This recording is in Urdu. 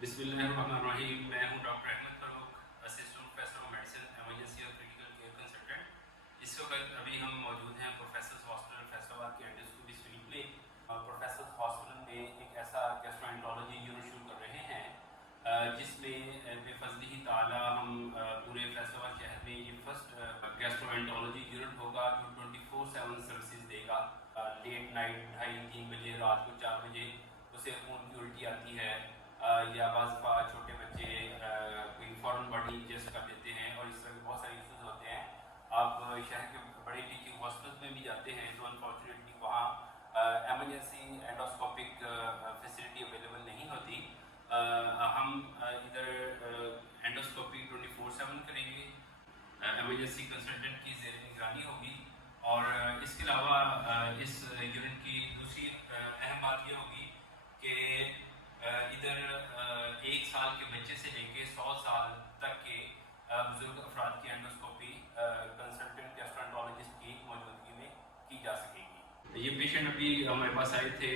بسم اللہ الرحمن الرحیم. میں ہوں doctor Ahmed Farooq, assistant professor of medicine, emergency اور کریٹیکل کیئر کنسلٹنٹ. اس وقت ابھی ہم موجود ہیں پروفیسرز ہاسپٹل فیصل آباد کے انڈوسکوپی سویٹ میں. پروفیسرز ہاسپٹل میں ایک ایسا گیسٹرو یونٹ شروع کر رہے ہیں جس میں بے فضلی تعالیٰ ہم پورے فیصل آباد شہر میں یہ فرسٹ گیسٹرو یونٹ ہوگا جو 24/7 سروسز دے گا. لیٹ نائٹ 2:30-3 بجے, رات کو 4 بجے اسے خون کی الٹی آتی ہے یا بعض چھوٹے بچے کوئی فورن باڈی ایڈجسٹ کر لیتے ہیں اور اس طرح کے بہت سارے ایشوز ہوتے ہیں. آپ شہر کے بڑے ٹیچنگ ہاسپٹلس میں بھی جاتے ہیں تو انفارچونیٹلی وہاں ایمرجنسی اینڈوسکوپک فیسلٹی اویلیبل نہیں ہوتی. ہم ادھر اینڈوسکوپی 24/7 کریں گے, ایمرجنسی کنسلٹنٹ کی زیر نگرانی ہوگی. اور اس کے علاوہ اس یونٹ کی دوسری اہم بات یہ ہوگی کہ ادھر 1 سال کے بچے سے لے کے 100 سال تک کے بزرگ افراد کی اینڈوسکوپی کنسلٹنٹ گیسٹرونٹولوجسٹ کی موجودگی میں کی جا سکے گی. یہ پیشنٹ ابھی ہمارے پاس آئے تھے